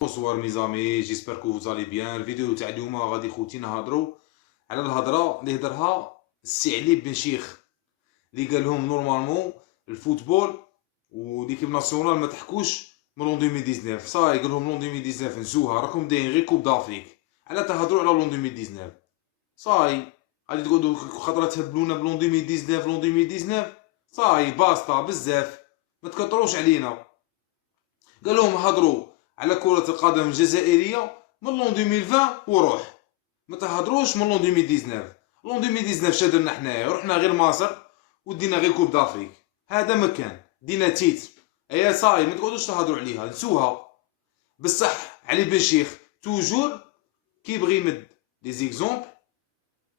بونسوار ميزامي، جيسبر كو فوزالي بيان. الفيديو تاع اليوم غادي خوتي نهضرو على الهضره اللي هدرها السي علي بن شيخ، اللي قال لهم نورمالمون الفوتبول وليكيب ناسيونال ما تحكوش من لون 2019. صاي قال لهم لون 2019 نسوها، راكم دايرين غير كوب دافريك، على تهضروا على لون 2019. صاي غادي تقعدوا خطره تهبلونا بلون 2019 لون 2019. صاي باسطا بزاف، ما تكثروش علينا. قال لهم هضروا على كرة القدم الجزائرية من لون 2020 وروح، ما تهضروش من لون 2019. لون 2019 شادرنا حنايا، رحنا غير مصر ودينا غير كوب دافريك، هذا مكان دينا تيت. ايا صاي ما تقعدوش تهضروا عليها، نسوها. بصح علي بن شيخ توجور كيبغي يمد لي زيكزومبل،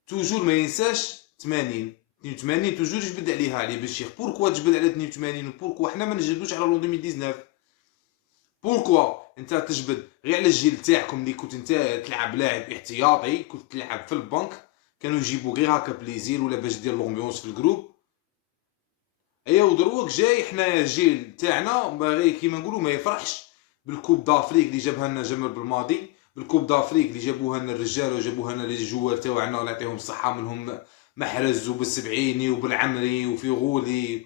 توجور ما ينساش 80 82 توجور يجبد عليها علي بن شيخ. بوركوا تجبد على 82 وبوركوا حنا ما نجبدوش على لون 2019؟ بوركوا انت تجبد غير على الجيل تاعكم اللي كنت انت تلعب لاعب احتياطي، كنت تلعب في البنك، كانوا يجيبوا غير هكا بليزير ولا باش دير لومبيونس في الجروب. ايا ودروك جاي حنايا الجيل تاعنا باغي كيما نقولوا ما يفرحش بالكوب دافريك اللي جابها لنا جمال بالماضي، بالكوب دافريك اللي جابوها لنا الرجال وجابوها لنا لي جوار تاعنا الله يعطيهم الصحه، منهم محرز وبالسبعيني وبالعمري وفي غولي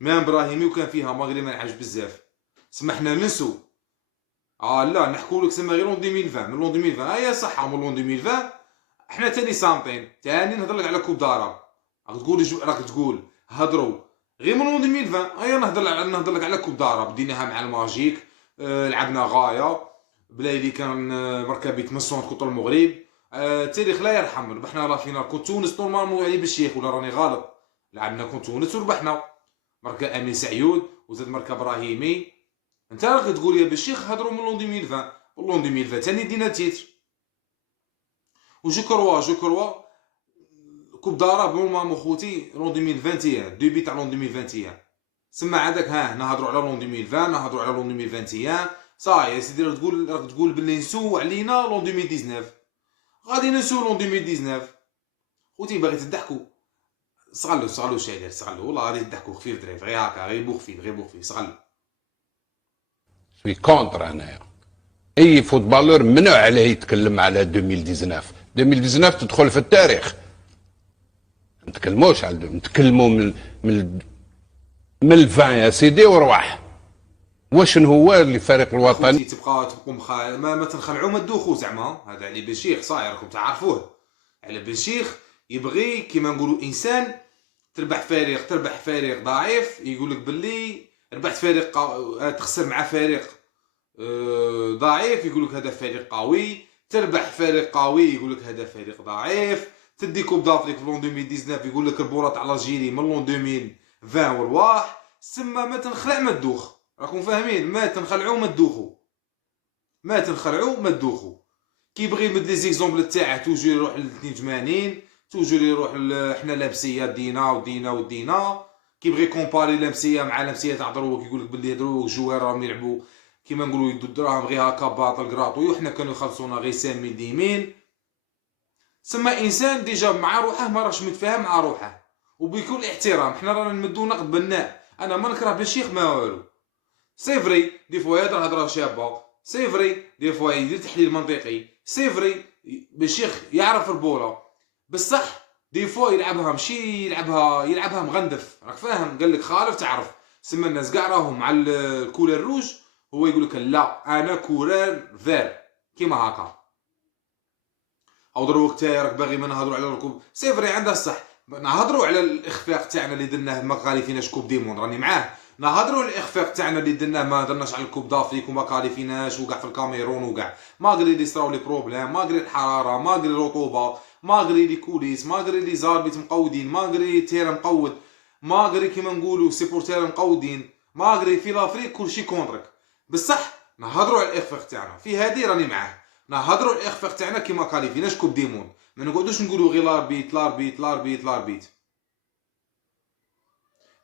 ما ابراهيمي، وكان فيها مغري ما لعبش بزاف. سمحنا ننسو لا نحكوا لك سما غير لون 2020 من لون 2020. ايا صح من لون 2020 حنا تاني سامطين، تاني نهضر لك على كوب دارا. راك تقول هضروا غير من لون 2020. ايا نهضر لك على كوب دارا، بديناها مع الماجيك. لعبنا غايه بلايلي كان مركبي تمسون كونتر المغرب. التاريخ لا يرحم، ربحنا لا فينال كنت تونس نورمالمون علي بالشيخ، ولا راني غلط؟ لعبنا كنت تونس وربحنا مركا امين سعيود وزاد مركا ابراهيمي. انت راك تقول يا بالشيخ هضروا من لون 2020. لون 2020 تاني دينا تيتر. جو كروا كوب دارا نورمالمون خوتي لون 2021 دوبي تاع لون 2021. سما عندك نهضروا على لون 2020 نهضروا على لون 2021. صاي يا سيدي راك تقول باللي نسو علينا لون 2019. غادي نسو لون 2019 خوتي. باغي تضحكوا صغلو شادر صغلو والله غادي تضحكوا خفيف دريف غير هكا غير بوخفيف صغلو. في كونتر انايا اي فوتبالور ممنوع عليه يتكلم على 2019 تدخل في التاريخ. ما نتكلموش على نتكلموا من الفان يا سيدي وروح. واش هو اللي فريق الوطني تبقوا ما تنخلعوا ما تدوخوا زعما. هذا علي بن شيخ صاير راكم تعرفوه. علي بن شيخ يبغي كيما نقولوا انسان تربح فريق ضعيف، يقول لك باللي ربحت فريق تخسر مع فريق ضعيف، يقول لك هذا فريق قوي. تربح فريق قوي يقول لك هذا فريق ضعيف. تدي كوب دافريك في لون 2019 يقول لك البورا تاع الجيري من لون 2020 ورواح. سما ما تنخلع ما تدوخ، راكم فاهمين؟ ما تنخلعوا ما تدوخوا. كيبغي يمد لي زيكزومبل تاعه توجور يروح ل 82، توجور يروح حنا لامسيه دينا. كيبغي كومباري لامسيه مع لامسيه تاع دروك، يقول لك باللي دروك جوار راهم يلعبوا كيما نقولوا يدو الدراهم غير هكا باطل كراطوي، وحنا كانوا يخلصونا غير 5 ديمين. سما انسان ديجا مع روحه ما راش متفاهم مع روحه، وبكل احترام حنا رانا نمدو نقد بناء. انا ما نكره بالشيخ ما والو، سي فري دي فوا يهضر هضره شابه، سي فري دي فوا يدير تحليل منطقي، سي فري بالشيخ يعرف البوله، بصح دي فوا يلعبها ماشي يلعبها مغندف. راك فاهم؟ قال لك خالف تعرف. سما الناس كاع راهم مع الكولر روج، هو يقول لك لا انا كولر فير كيما هكا. او دروك تاعي راك باغي ما نهضروا على الركوب. سي فري عنده الصح، نهضروا على الاخفاق تاعنا اللي درناه ما كاليفيناش كوب دي موند، راني معاه. نهضروا على الاخفاق تاعنا اللي درناه ما درناش على الكوب دافريك وما كاليفيناش وكاع في الكاميرون وكاع ماغري لي صراو لي بروبليم، ماغري الحراره، ماغري الرطوبه، ماغري لي كوليس، ماغري لي زاربيت مقودين، ماغري تيرا مقود، ماغري كيما نقولوا سيبورتير مقودين، ماغري في لافريك كلشي كونترك. بصح نهضروا على الاخفاق تاعنا في هذه راني معاه. نهضروا على الاخفاق تاعنا كيما كاليفيناش كوب دي موند، ما نقعدوش نقولوا غير لاربيت.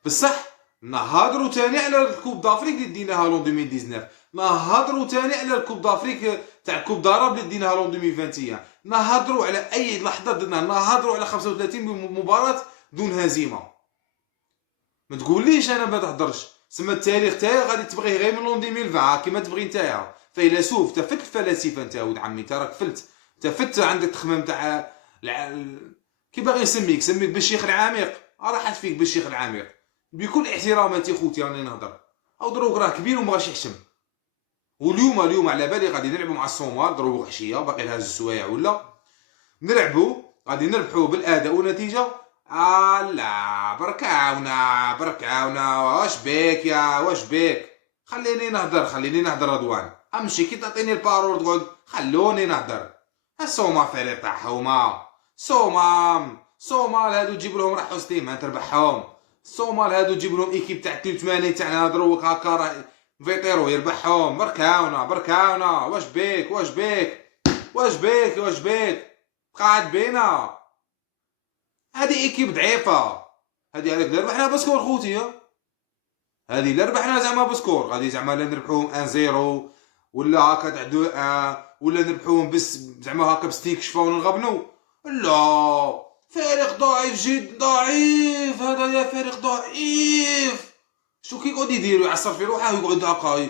بصح نهضروا تاني على الكوب دافريك اللي ديناها لون 2019، نهضروا تاني على الكوب دافريك تاع كوب داراب اللي ديناها لون 2021، نهضروا على اي لحظه درنا، نهضروا على 35 مباراه دون هزيمه. ما تقوليش انا ما تهضرش. سما التاريخ تاعي غادي تبغيه غير من لون 2020 كيما تبغي نتايا. فيلسوف، تفت الفلاسفه انت ولد عمي، انت راك فلت، تفت عندك تخمم تاع كي باغي نسميك، سميك بالشيخ العميق، راحت فيك بالشيخ العميق. بكل احتراماتي خوتي راني نهضر، او دروك راه كبير وما غاش يحشم. واليوم على بالي غادي نلعبوا مع الصومال دروك عشيه، باقي لها 2 سوايع ولا نلعبوا، غادي نربحوا بالاداء والنتيجه. لا بركاونا بركاونا، واش بيك يا واش بيك؟ خليني نهضر رضوان، امشي كي تعطيني البارول تقعد خلوني نهضر. الصومال فريق تاع حومه، صومال هادو تجيب لهم راحو سليمان تربحهم، الصومال هادو تجيب لهم ايكيب تاع 83 تاعنا دروك هكا راه فيتيرو يربحهم. بركاونا واش بيك قاعد بينا. هادي ايكيب ضعيفه، هادي عليك ربحنا بسكور خوتي، هادي لا ربحنا زعما بسكور غادي زعما لا نربحوهم 1-0 ولا هكا تاع 2-1 ولا نربحوهم بس زعما هكا باستكشفاو ونغبنو. لا فريق ضعيف ضعيف، هذا فريق ضعيف. شو كيقعد يدير يعصر في روحه ويقعد هكا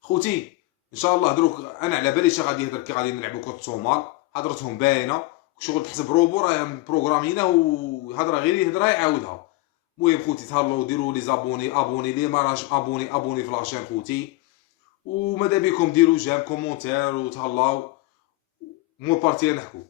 خوتي. ان شاء الله دروك انا على باليش غادي يهضر كي غادي نلعبوا كره الصومال، هضرتهم باينه شغل تحسب روبو راه بروغرامينا وهضره غير يهضرها يعاودها. المهم خوتي تهلاو ديروا لي ابوني لي ما راهش ابوني في لاشين خوتي، وماذا بكم ديروا جيم كومونتير وتهلاو مو بارتي نحكو.